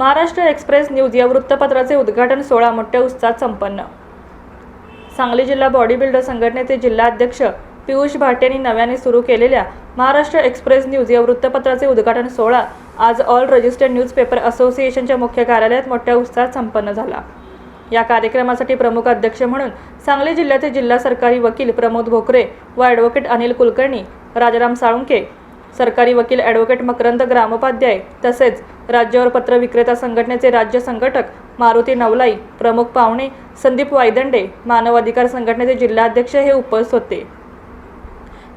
Maharashtra express news या वृत्तपत्राचे उद्घाटन सोहळा मोठ्या उत्साहात संपन्न. सांगली जिल्हा बॉडी बिल्डर संघटनेचे जिल्हाध्यक्ष पियुष भाट यांनी नव्याने सुरू केलेल्या महाराष्ट्र एक्सप्रेस न्यूज या वृत्तपत्राचे उद्घाटन सोहळा आज ऑल रजिस्टर्ड न्यूजपेपर असोसिएशनच्या मुख्य कार्यालयात मोठ्या उत्साहात संपन्न झाला. या कार्यक्रमासाठी प्रमुख अध्यक्ष म्हणून सांगली जिल्ह्याचे जिल्हा सरकारी वकील प्रमोद भोकरे व ॲडव्होकेट अनिल कुलकर्णी राजाराम साळुंके सरकारी वकील ॲडव्होकेट मकरंद ग्रामोपाध्याय तसेच राज्यावर पत्र विक्रेता संघटनेचे राज्य संघटक मारुती नवलाई प्रमुख पाहुणे संदीप वायदंडे मानव अधिकार संघटनेचे जिल्हाध्यक्ष हे उपस्थित होते.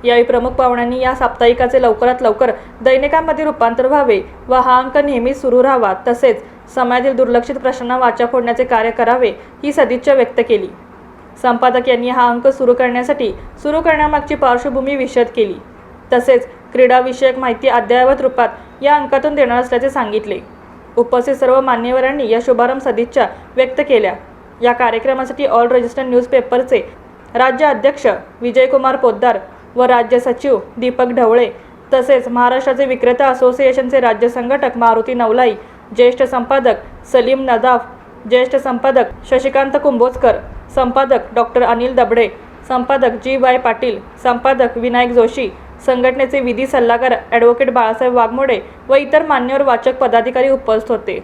यावेळी प्रमुख पाहुण्यांनी या साप्ताहिकाचे लवकरात लवकर दैनिकांमध्ये रूपांतर व्हावे व हा अंक नेहमी सुरू राहावा तसेच समाजातील दुर्लक्षित प्रश्नांना वाचा फोडण्याचे कार्य करावे ही सदिच्छा व्यक्त केली. संपादक यांनी हा अंक सुरू करण्यासाठी सुरू करण्यामागची पार्श्वभूमी विशद केली. तसेच क्रीडाविषयक माहिती अद्ययावत रूपात या अंकातून देणार असल्याचे सांगितले. उपस्थित सर्व मान्यवरांनी या शुभारंभ सदिच्छा व्यक्त केल्या. या कार्यक्रमासाठी ऑल रजिस्टर न्यूजपेपरचे राज्य अध्यक्ष विजयकुमार पोद्दार व राज्य सचिव दीपक ढवळे तसेच महाराष्ट्राचे विक्रेता असोसिएशनचे राज्य संघटक मारुती नवलाई ज्येष्ठ संपादक सलीम नदाफ ज्येष्ठ संपादक शशिकांत कुंभोजकर संपादक डॉक्टर अनिल दबडे संपादक जी वाय पाटील संपादक विनायक जोशी संघटनेचे विधी सल्लागार ॲडव्होकेट बाळासाहेब वाघमोडे व इतर मान्यवर वाचक पदाधिकारी उपस्थित होते.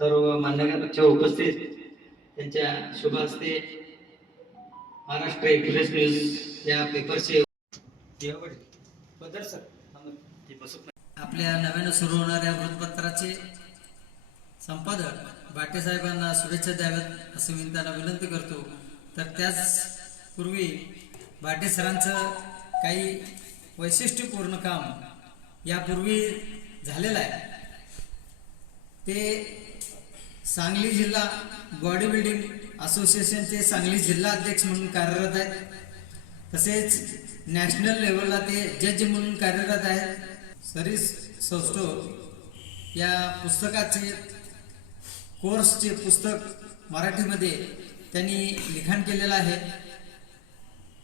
सर्व मान्यवरांच्या उपस्थित त्यांच्या शुभ हस्ते महाराष्ट्र एक्सप्रेस न्यूज या पेपरचे आपल्या नव्यानं सुरू होणाऱ्या वृत्तपत्राचे संपादक बाटेसाहेबांना शुभेच्छा द्याव्यात असं मी त्यांना विनंती करतो. तर त्याच पूर्वी बाटे सरांचं काही वैशिष्ट्यपूर्ण काम यापूर्वी झालेलं आहे. ते सांगली जिल्हा बॉडी बिल्डिंग असोसिएशनचे सांगली जिल्हा अध्यक्ष म्हणून कार्यरत आहेत. तसेच नॅशनल लेवलला ते जज म्हणून कार्यरत आहेत. सरीस सौष्टो या पुस्तकाचे कोर्सचे पुस्तक मराठीमध्ये त्यांनी लिखाण केलेलं आहे.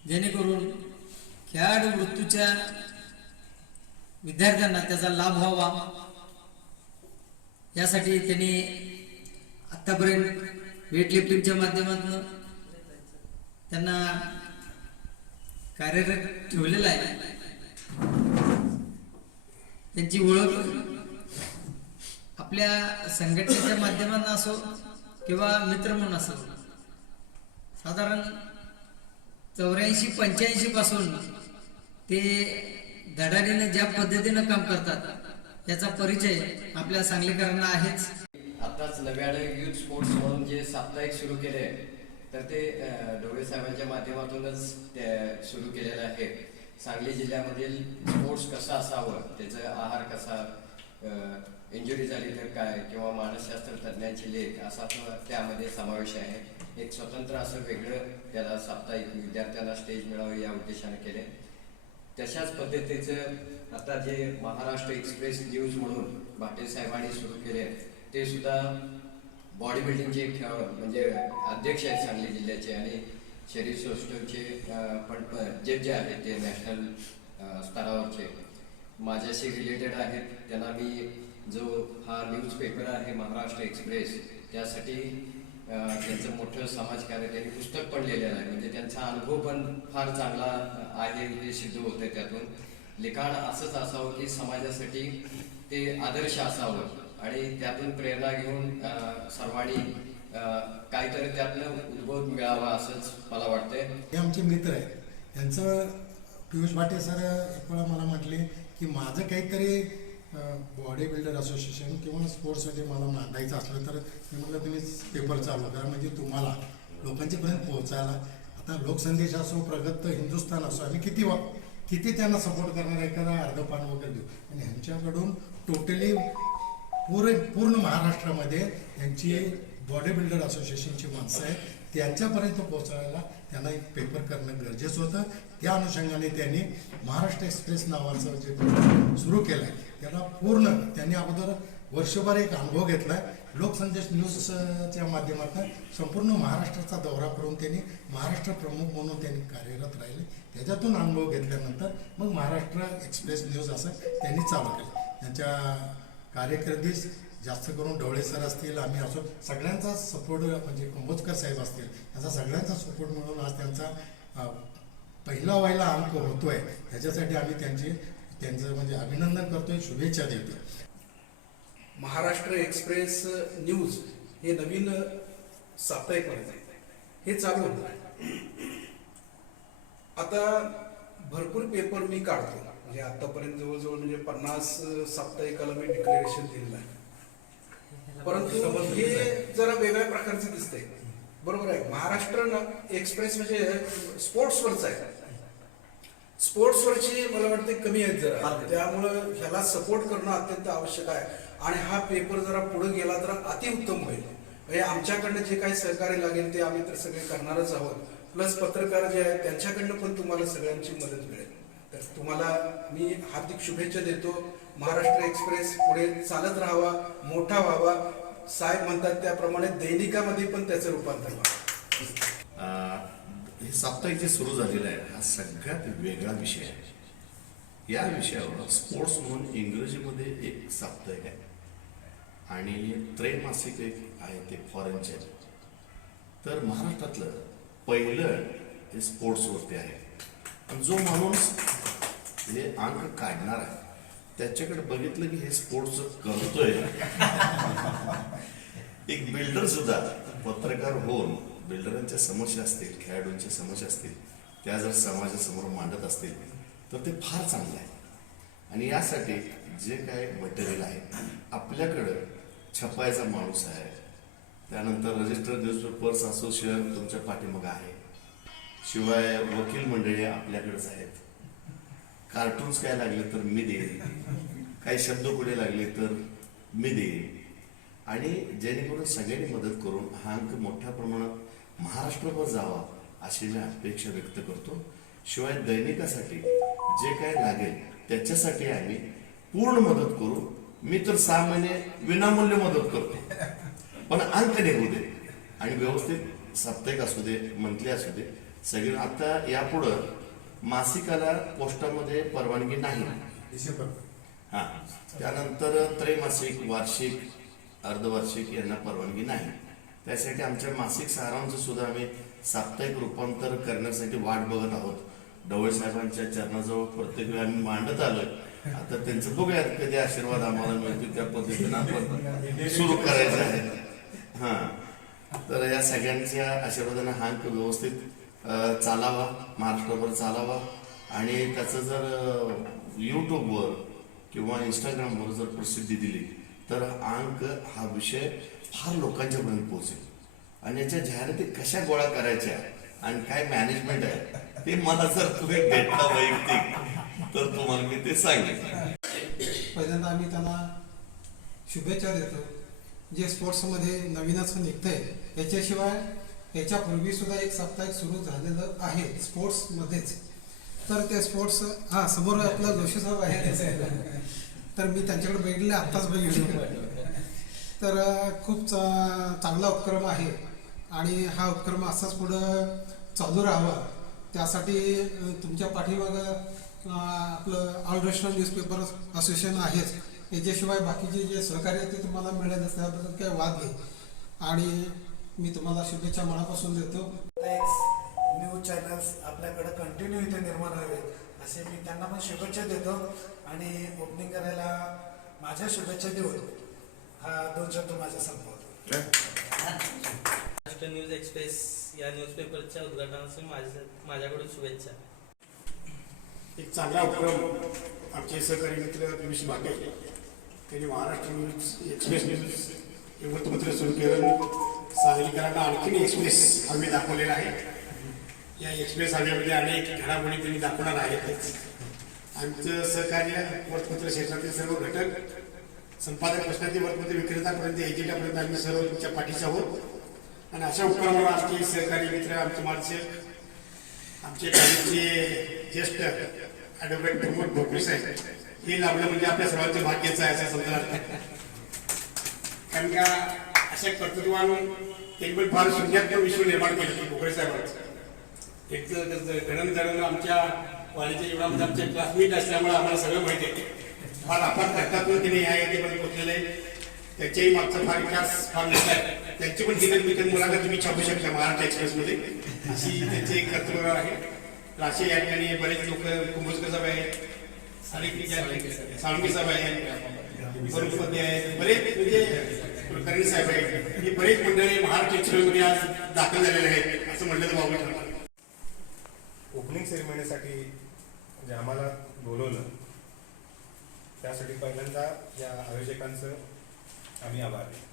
जेणेकरून खेळाडू वृत्तीच्या विद्यार्थ्यांना त्याचा लाभ व्हावा. यासाठी त्यांनी आत्तापर्यंत वेट लिफ्टिंगच्या माध्यमातून त्यांना कार्यरत ठेवलेलं आहे. त्यांची ओळख आपल्या संघटनेच्या माध्यमांना असो किंवा मित्र म्हणून असो. साधारण चौऱ्याऐंशी पंच्याऐंशी पासून ते धडाडीने ज्या पद्धतीनं काम करतात याचा परिचय आपल्या सांगलीकरांना आहेच. आताच नव्याने युथ स्पोर्ट्स म्हणून जे साप्ताहिक सुरू केले तर ते डोळे ढोळे साहेबांच्या माध्यमातूनच ते सुरू केलेलं आहे. सांगली जिल्ह्यामधील स्पोर्ट्स कसं असावं त्याचा आहार कसा इंजुरी झाली तर काय किंवा मानसशास्त्र तज्ज्ञांचे लेख असा त्यामध्ये समावेश आहे. एक स्वतंत्र असं वेगळं त्याला साप्ताहिक विद्यार्थ्यांना स्टेज मिळावं या उद्देशाने केले. तशाच पद्धतीचं आता जे महाराष्ट्र एक्सप्रेस न्यूज म्हणून भाटे साहेबांनी सुरू केले ते सुद्धा बॉडी बिल्डिंगचे खेळ म्हणजे अध्यक्ष आहेत सांगली जिल्ह्याचे आणि शरीर सौष्ठवचे पण जज जे आहेत ते नॅशनल स्तरावरचे माझ्याशी रिलेटेड आहेत. त्यांना मी जो हा न्यूजपेपर आहे महाराष्ट्र एक्सप्रेस त्यासाठी त्यांचं मोठं समाजकार्य त्यांनी पुस्तक पण लिहिलेलं आहे. म्हणजे त्यांचा अनुभव पण फार चांगला आहे हे सिद्ध होतं त्यातून. लिखाण असंच असावं की समाजासाठी ते आदर्श असावं. आणि त्यातून प्रेरणा घेऊन सर्वांनी काहीतरी त्यातनं उद्बोध मिळावा असंच मला वाटतंय. हे आमचे मित्र आहेत. यांचं पियुष भाटे सर एक वेळा मला म्हटले की माझं काहीतरी बॉडी बिल्डर असोसिएशन किंवा स्पोर्ट्ससाठी मला नांदायचं असलं तर मी म्हटलं तुम्ही पेपर चालू करा म्हणजे तुम्हाला लोकांच्यापर्यंत पोहोचायला. आता लोकसंदेश असो प्रगत हिंदुस्थान असो आम्ही किती वा किती त्यांना सपोर्ट करणार एखादा अर्ध पान वगैरे देऊ. आणि ह्यांच्याकडून टोटली पूर्ण पूर्ण महाराष्ट्रामध्ये यांची बॉडी बिल्डर असोसिएशनची माणसं आहेत त्यांच्यापर्यंत पोहोचायला त्यांना एक पेपर करणं गरजेचं होतं. त्या अनुषंगाने त्यांनी महाराष्ट्र एक्सप्रेस नावाचं जे सुरू केलं आहे त्याला पूर्ण त्यांनी अगोदर वर्षभर एक अनुभव घेतला आहे लोकसंदेश न्यूजच्या माध्यमातून संपूर्ण महाराष्ट्राचा दौरा करून त्यांनी महाराष्ट्र प्रमुख म्हणून त्यांनी कार्यरत राहिले. त्याच्यातून अनुभव घेतल्यानंतर मग महाराष्ट्र एक्सप्रेस न्यूज असं त्यांनी चालू केलं. त्यांच्या कार्यकर्दीस जास्त करून ढवळे सर असतील आम्ही असो सगळ्यांचा सपोर्ट म्हणजे कुंभोजकर साहेब असतील त्यांचा सगळ्यांचा सपोर्ट मिळून आज त्यांचा पहिला व्हायला अंक होतोय. ह्याच्यासाठी आम्ही त्यांचे त्यांचं म्हणजे अभिनंदन करतोय शुभेच्छा देतो महाराष्ट्र एक्सप्रेस न्यूज हे नवीन साप्ताहिक आहे. हे चालू होतं आता भरपूर पेपर मी काढतो. म्हणजे आतापर्यंत जवळजवळ म्हणजे पन्नास साप्ताहिकाला मी डिक्लेरेशन दिलेलं आहे. परंतु हे जरा वेगळ्या प्रकारचं दिसतंय. बरोबर आहे. महाराष्ट्र न- एक्सप्रेस म्हणजे स्पोर्ट्सवरच आहे. स्पोर्ट्सवरची मला वाटते कमी आहेत जरा. त्यामुळं ह्याला सपोर्ट करणं अत्यंत आवश्यक आहे. आणि हा पेपर जरा पुढे गेला तर अतिउत्तम होईल. म्हणजे आमच्याकडनं जे काही सहकार्य लागेल ते आम्ही तर सगळे करणारच आहोत. प्लस पत्रकार जे आहेत त्यांच्याकडनं पण तुम्हाला सगळ्यांची मदत मिळेल. तर तुम्हाला मी हार्दिक शुभेच्छा देतो. महाराष्ट्र एक्सप्रेस पुढे चालत राहावा मोठा व्हावा. साहेब म्हणतात त्याप्रमाणे दैनिकामध्ये पण त्याचं रूपांतर व्हावं हे साप्ताहिक जे सुरू झालेलं आहे हा सगळ्यात वेगळा विषय आहे. या विषयावर स्पोर्ट्स म्हणून इंग्रजीमध्ये एक साप्ताहिक आहे. आणि त्रैमासिक एक आहे ते फॉरेनचे तर महाराष्ट्रातलं पहिलं हे स्पोर्ट्सवरती आहे. जो माणूस हे अंक काढणार आहे. त्याच्याकडे बघितलं की हे स्पोर्ट्स करतोय. एक बिल्डर सुद्धा पत्रकार होऊन बिल्डरांच्या समस्या असतील खेळाडूंच्या समस्या असतील त्या जर समाजासमोर मांडत असतील तर ते फार चांगलं आहे. आणि यासाठी जे काय मटेरियल आहे आपल्याकडं छपायचा माणूस आहे. त्यानंतर रजिस्टर्ड न्यूजपेपर्स असोसिएशन तुमच्या पाठीमागं आहे. शिवाय वकील मंडळी आपल्याकडेच आहेत. कार्टून्स काय लागले तर मी देईन काही शब्द पुढे लागले तर मी देईन आणि जेणेकरून सगळ्यांनी मदत करून हा अंक मोठ्या प्रमाणात महाराष्ट्रभर जावा अशी मी अपेक्षा व्यक्त करतो. शिवाय दैनिकासाठी जे काय लागेल त्याच्यासाठी आम्ही पूर्ण मदत करू मी तर सहा महिने विनामूल्य मदत करतो. पण अंक निघू दे आणि व्यवस्थित साप्ताहिक असू दे मंथली असू दे सगळे आता यापुढं मासिकाला पोस्टामध्ये परवानगी नाही. हा. त्यानंतर त्रैमासिक वार्षिक अर्धवार्षिक यांना परवानगी नाही. त्यासाठी आमच्या मासिक सारांचं सुद्धा आम्ही साप्ताहिक रूपांतर करण्यासाठी वाट बघत आहोत. ढवळे साहेबांच्या चरणाजवळ प्रत्येक वेळी आम्ही मांडत आलोय. आता त्यांचं बघूयात कधी आशीर्वाद आम्हाला मिळतील त्या पद्धतीनं आपण सुरू करायचं आहे. हा. तर या सगळ्यांच्या आशीर्वादाने हा व्यवस्थित चालावा महाराष्ट्रभर चालावा. आणि त्याचं जर यूट्यूबवर किंवा इंस्टाग्रामवर जर प्रसिद्धी दिली तर अंक हा विषय फार लोकांच्यापर्यंत पोहोचेल. आणि याच्या जाहिराती कशा गोळा करायच्या आणि काय मॅनेजमेंट आहे ते मला जर तुम्ही भेटला वैयक्तिक तर तुम्हाला मी ते सांगेन. पहिल्यांदा आम्ही त्यांना शुभेच्छा देतो. जे स्पोर्ट्समध्ये नवीनच निघतंय याच्याशिवाय याच्यापूर्वी सुद्धा एक साप्ताहिक सुरू झालेलं आहे स्पोर्ट्समध्येच तर ते स्पोर्ट्स हा समोर आपला जोशी साहेब आहे तर मी त्यांच्याकडे बघितले आत्ताच बघितले. तर खूप चा- चांगला उपक्रम आहे. आणि हा उपक्रम असाच पुढं चालू राहावा. त्यासाठी तुमच्या पाठीमागं आपलं ऑल रेशनल न्यूजपेपर असोसिएशन आहेच. याच्याशिवाय बाकीचे जे सहकार्य आहे ते तुम्हाला मिळेलच. त्याबद्दल काही वाद नाही. आणि मी तुम्हाला शुभेच्छा मनापासून देतो. न्यूज चॅनल्स आपल्याकडे कंटिन्यू इथे निर्माण व्हावेत असे मी त्यांना पण शुभेच्छा देतो. आणि ओपनिंग करायला माझ्या शुभेच्छा देऊन हा दोन शब्द माझ्या संपवतो. महाराष्ट्र न्यूज एक्सप्रेस या न्यूजपेपरच्या उद्घाटनासाठी माझ्या माझ्याकडून शुभेच्छा. एक चांगला उपक्रम आमचे सहकारी मित्र पियुष भाटे त्यांनी महाराष्ट्र न्यूज एक्सप्रेस न्यूज हे वृत्तपत्र सुरू केलं. सांगलीकरांना आणखीन एक्सप्रेस हवे दाखवलेला आहे. या एक्सप्रेस हवेमध्ये अनेक घडामोडी त्यांनी दाखवणार आहेतच. आमचं सहकार्य वृत्तपत्र क्षेत्रातील सर्व घटक संपादक प्रश्नातील वृत्तपत्र विक्रेतापर्यंत एजंटापर्यंत आम्ही सर्व तुमच्या पाठीशी आहोत. आणि अशा उपक्रमाला आमचे सहकारी मित्र आमचे मार्गदर्शक आमचे ज्येष्ठ ॲडव्होकेट प्रमोद भोकरे साहेब हे लाभलं म्हणजे आपल्या सर्वांचं भाग्याचं आहे असं समजा कारण का अशा कर्तृत्वान त्यांनी पण फार शून्यात्मक विश्व निर्माण केलं भोगळे साहेबांचं एक तर घडण गणन आमच्या कॉलेजच्या जीवनामध्ये आमचे क्लासमेट असल्यामुळे आम्हाला सगळं माहिती आहे फार आपण कष्टातून त्यांनी ह्या यादीमध्ये पोचलेले आहे. त्याच्याही मागचा फार विकास फार मोठा आहे त्यांची पण तिथे मी त्यांनी मुलाखत तुम्ही छापू शकता महाराष्ट्र एक्सप्रेसमध्ये अशी त्यांचे एक कर्तव्य आहे राशी या ठिकाणी बरेच लोक कुंभोजकर साहेब आहेत आणि साळुंके साहेब आहेत बरोबर आहेत बरेच म्हणजे कुलकर्णी साहेब आहेत. ही बरीच मंडळी महाराष्ट्र एक्सप्रेसमध्ये आज दाखल झालेले आहेत असं म्हटलं तर ठरणार ओपनिंग सेरेमनीसाठी जे आम्हाला बोलवलं त्यासाठी पहिल्यांदा या आयोजकांचं आम्ही आभार आहे.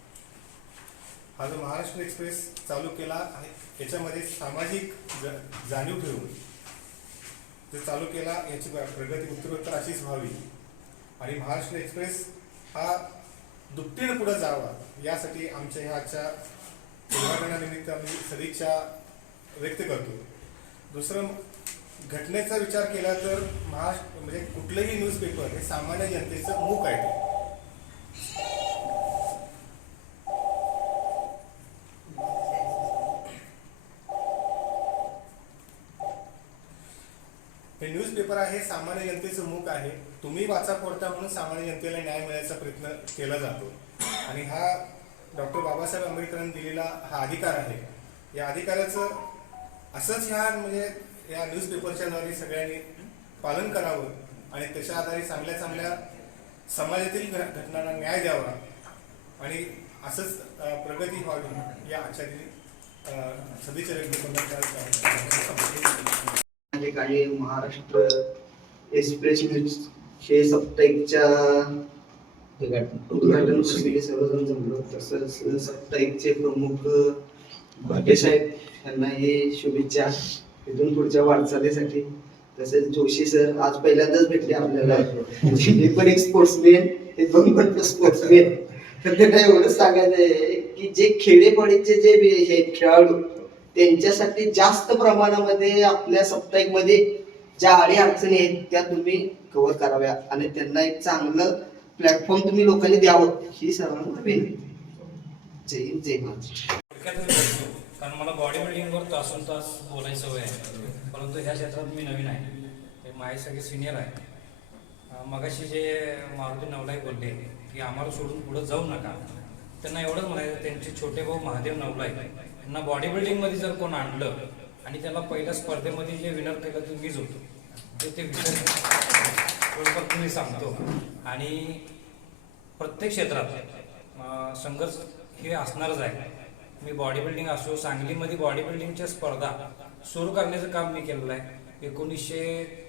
हा जो महाराष्ट्र एक्सप्रेस चालू केला आहे याच्यामध्ये सामाजिक जाणीव ठेवून जो चालू केला याची प्रगती उत्तरोत्तर अशीच व्हावी. आणि महाराष्ट्र एक्सप्रेस हा दुपटीनं पुढे जावा यासाठी आमच्या ह्या आजच्या उद्घाटनानिमित्त आम्ही सदिच्छा व्यक्त करतो. दुसरं घटनेचा विचार केला तर महाराष्ट्र म्हणजे कुठलंही न्यूजपेपर हे सामान्य जनतेचं मुख आहे. हे न्यूजपेपर आहे सामान्य जनतेचं मुख आहे. तुम्ही वाचा पडता म्हणून सामान्य जनतेला न्याय मिळायचा प्रयत्न केला जातो. आणि हा डॉक्टर बाबासाहेब आंबेडकरांनी दिलेला हा अधिकार आहे. या अधिकाराचं असंच ह्या म्हणजे या न्यूजपेपरच्या द्वारे सगळ्यांनी पालन करावं आणि त्याच्या आधारे चांगल्या चांगल्या समाजातील घटनांना न्याय द्यावा आणि असंच प्रगती व्हावी या आजच्या दिनी सदिच्छा व्यक्त महाराष्ट्र एक्सप्रेस न्यूज हे साप्ताहिकच्या उद्घाटन प्रसंगी सर्वजण जमलो तसंच साप्ताहिकचे प्रमुख भाटे साहेब यांना हे शुभेच्छा इथून पुढच्या वाटचालीसाठी तसेच जोशी सर आज पहिल्यांदाच भेटले आपल्याला हे पण एक स्पोर्ट्समॅन हे दोन पण स्पोर्ट्समॅन तर त्यांना एवढंच सांगायचं आहे की जे खेडेपाडीचे जे हे खेळाडू त्यांच्यासाठी जास्त प्रमाणामध्ये आपल्या साप्ताहिकमध्ये ज्या अडी अडचणी आहेत त्या तुम्ही कव्हर कराव्या आणि त्यांना एक चांगलं प्लॅटफॉर्म तुम्ही लोकांनी द्यावं ही सर्वांना विनंती जय हिंद जय महाराष्ट्र. कारण मला बॉडी बिल्डिंगवर तासून तास बोलायची सवय आहे. परंतु ह्या क्षेत्रात मी नवीन आहे. ते माझे सगळे सिनियर आहे. मगाशी जे मारुती नवलाई बोलले की आम्हाला सोडून पुढे जाऊ नका. त्यांना एवढंच म्हणायचं त्यांचे छोटे भाऊ महादेव नवलाई त्यांना बॉडी बिल्डिंगमध्ये जर कोण आणलं आणि त्याला पहिल्या स्पर्धेमध्ये जे विनर केलं ते मीच होतो. ते ते विषय मी तुम्ही सांगतो. आणि प्रत्येक क्षेत्रात संघर्ष हे असणारच आहे. मी बॉडी बिल्डिंग असो सांगलीमध्ये बॉडी बिल्डिंगच्या स्पर्धा सुरू करण्याचं काम मी केलेलं आहे. एकोणीसशे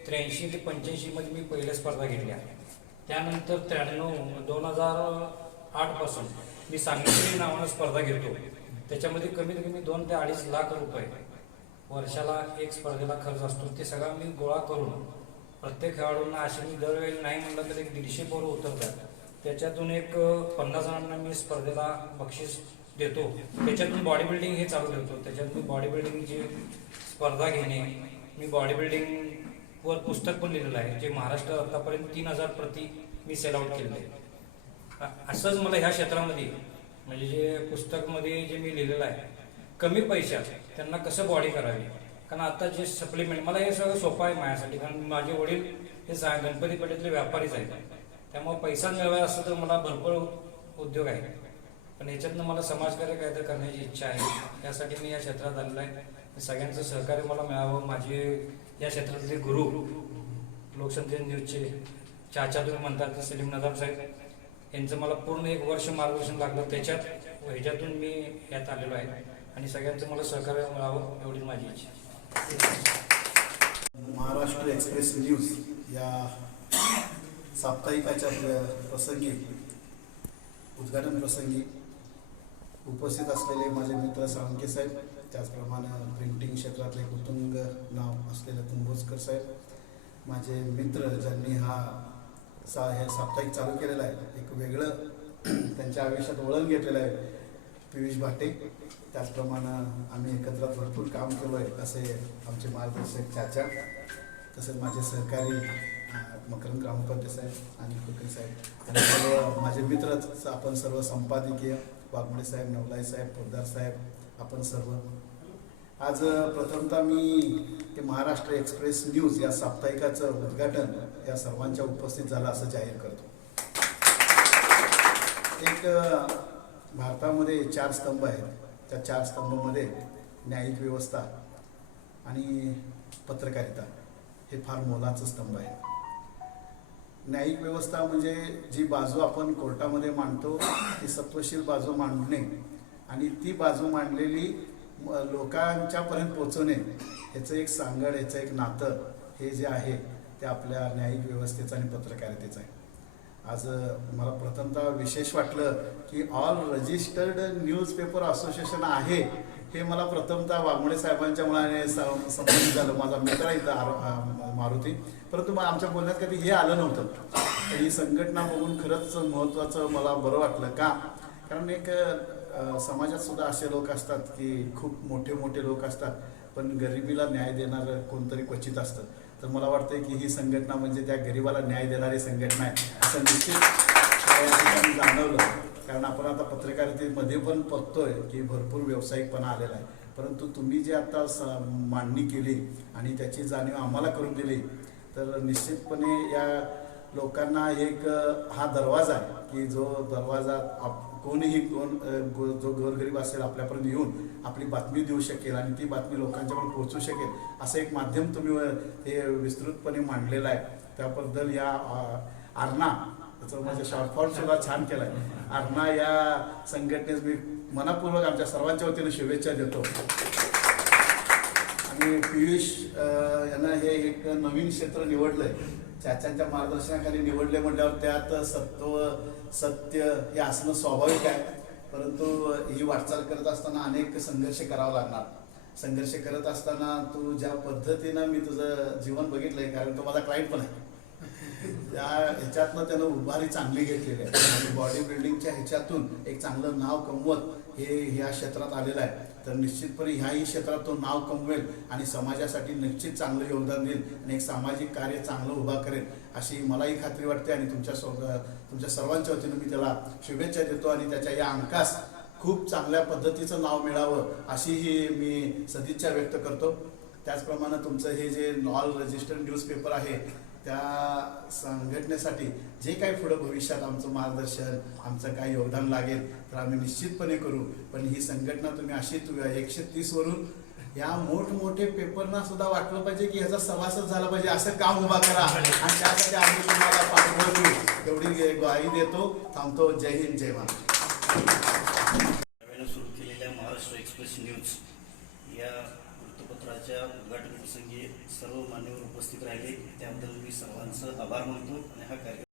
त्र्याऐंशी ते पंच्याऐंशीमध्ये मी पहिल्या स्पर्धा घेतल्या. त्यानंतर त्र्याण्णव दोन हजार आठपासून मी सांगली नावानं स्पर्धा घेतो. त्याच्यामध्ये कमीत कमी दोन ते अडीच लाख रुपये वर्षाला एक स्पर्धेला खर्च असतो. ते सगळा मी गोळा करून प्रत्येक खेळाडूंना असे मी दरवेळी नाही म्हणलं तर एक दीडशे पोरं उतरतात. त्याच्यातून एक पन्नास जणांना मी स्पर्धेला बक्षीस देतो. त्याच्यातून बॉडी बिल्डिंग हे चालू ठेवतो. त्याच्यातून बॉडी बिल्डिंगची स्पर्धा घेणे. मी बॉडी बिल्डिंग वर पुस्तक पण लिहिलेलं आहे जे महाराष्ट्र आतापर्यंत तीन हजार प्रती मी सेल आउट केलेलं आहे असंच मला ह्या क्षेत्रामध्ये म्हणजे जे पुस्तकमध्ये जे मी लिहिलेलं आहे कमी पैशात त्यांना कसं बॉडी करावी? कारण आता जे सप्लिमेंट मला हे सगळं सोपं आहे माझ्यासाठी कारण माझे वडील हे गणपतीपेठेतले व्यापारीच आहेत. त्यामुळे पैसा मिळवायचा असं तर मला भरपूर उद्योग आहे पण ह्याच्यातनं मला समाजकार्य काहीतरी करण्याची इच्छा आहे. त्यासाठी मी या क्षेत्रात आलेलो आहे. सगळ्यांचं सहकार्य मला मिळावं. माझे या क्षेत्रातले गुरु लोकसंख्या न्यूजचे चाचा तुम्ही म्हणतात ते सलीम नदाम साहेब यांचं मला पूर्ण एक वर्ष मार्गदर्शन लागलं. त्याच्यात ह्याच्यातून मी यात आलेलो आहे. आणि सगळ्यांचं मला सहकार्य मिळावं एवढीच माझी इच्छा महाराष्ट्र एक्सप्रेस न्यूज या साप्ताहिकाच्या प्र- प्रसंगी उद्घाटन प्रसंगी उपस्थित असलेले माझे मित्र साळुंके साहेब त्याचप्रमाणे प्रिंटिंग क्षेत्रातले कुतुंग नाव असलेले कुंभोजकर साहेब माझे मित्र ज्यांनी हा सा हे साप्ताहिक चालू केलेलं आहे एक वेगळं त्यांच्या आयुष्यात वळण घेतलेलं आहे पियुष भाटे. त्याचप्रमाणे आम्ही एकत्र भरपूर काम केलं आहे असे आमचे मार्गदर्शक चाचा तसेच माझे सहकारी मकरंद ग्रामोपाध्याय साहेब आणि कुकरी साहेब. आणि सर्व माझे मित्रच आपण सर्व संपादकीय वाघमोडे साहेब नवलाई साहेब पोद्दार साहेब आपण सर्व. आज प्रथमतः मी ते महाराष्ट्र एक्सप्रेस न्यूज या साप्ताहिकाचं उद्घाटन या सर्वांच्या उपस्थित झालं असं जाहीर करतो. एक भारतामध्ये चार स्तंभ आहेत. त्या चार स्तंभामध्ये न्यायिक व्यवस्था आणि पत्रकारिता हे फार मोलाचं स्तंभ आहे. न्यायिक व्यवस्था म्हणजे जी बाजू आपण कोर्टामध्ये मांडतो ती सत्वशील बाजू मांडणे आणि ती बाजू मांडलेली लोकांच्यापर्यंत पोचवणे ह्याचं एक सांगड ह्याचं एक नातं हे जे आहे ते आपल्या न्यायिक व्यवस्थेचं आणि पत्रकारितेचं आहे. आज मला प्रथमतः विशेष वाटलं की ऑल रजिस्टर्ड न्यूजपेपर असोसिएशन आहे हे मला प्रथमतः वाघमोडे साहेबांच्या मुलाने स- संबंधित झालं. माझा मित्र इथं मारुती. परंतु मग आमच्या बोलण्यात कधी हे आलं नव्हतं. ही संघटना बघून खरंच महत्त्वाचं मला बरं वाटलं. का? कारण एक समाजात सुद्धा असे लोक असतात की खूप मोठे मोठे लोक असतात पण गरिबीला न्याय देणारं कोणतरी क्वचित असतं. तर मला वाटतं की ही संघटना म्हणजे त्या गरिबाला न्याय देणारी संघटना आहे. असं निश्चित जाणवलं. कारण आपण आता पत्रकारितेमध्ये पण बघतोय की भरपूर व्यावसायिकपणा आलेला आहे. परंतु तुम्ही जे आता स मांडणी केली आणि त्याची जाणीव आम्हाला करून दिली तर निश्चितपणे या लोकांना एक हा दरवाजा आहे की जो दरवाजा आप कोणीही कोण जो गोरगरीब असेल आपल्यापर्यंत येऊन आपली बातमी देऊ शकेल आणि ती बातमी लोकांच्यापर्यंत पोहोचू शकेल असं एक माध्यम तुम्ही हे विस्तृतपणे मांडलेलं आहे. त्याबद्दल या आरणा त्याचं म्हणजे शॉर्ट सुद्धा छान केलाय. आरणा या संघटनेस मी मनापूर्वक आमच्या सर्वांच्या वतीने शुभेच्छा देतो. आणि पियुष यांना हे एक नवीन क्षेत्र निवडलंय. चाच्यांच्या मार्गदर्शनाखाली निवडले म्हटल्यावर त्यात सत्व सत्य हे असणं स्वाभाविक आहे. परंतु ही वाटचाल करत असताना अनेक संघर्ष करावा लागणार. संघर्ष करत असताना तू ज्या पद्धतीनं मी तुझं जीवन बघितलंय कारण तो माझा क्लायंट पण आहे. त्या ह्याच्यातनं त्यानं उभारी चांगली घेतलेली आहे. आणि बॉडी बिल्डिंगच्या ह्याच्यातून एक चांगलं नाव कमवत हे ह्या क्षेत्रात आलेलं आहे. तर निश्चितपणे ह्याही क्षेत्रात तो नाव कमवेल आणि समाजासाठी निश्चित चांगलं योगदान देईल आणि एक सामाजिक कार्य चांगलं उभा करेल अशी मलाही खात्री वाटते आणि तुमच्या सो- तुमच्या सर्वांच्या वतीनं मी त्याला शुभेच्छा देतो आणि त्याच्या या अंकास खूप चांगल्या पद्धतीचं नाव मिळावं अशीही मी सदिच्छा व्यक्त करतो. त्याचप्रमाणे तुमचं हे जे नॉल रजिस्टर्ड न्यूजपेपर आहे त्या संघटनेसाठी जे काही पुढं भविष्यात आमचं मार्गदर्शन आमचं काही योगदान लागेल तर आम्ही निश्चितपणे करू. पण ही संघटना तुम्ही अशी एकशे तीसवरून या मोठमोठे पेपरना सुद्धा वाटलं पाहिजे की ह्याचा सभासद झाला पाहिजे असं काम उभा करा. आणि त्यासाठी आम्ही तुम्हाला पाठवतो एवढी ग्वाही देतो. थांबतो. जय हिंद जय महाराष्ट्र. सुरू केलेल्या महाराष्ट्र एक्सप्रेस न्यूज या वृत्तपत्राच्या उद्घाटन प्रसंगी सर्व मान्यवर उपस्थित राहिले. त्याबद्दल मी सर्वांचं आभार मानतो आणि हा कार्यक्रम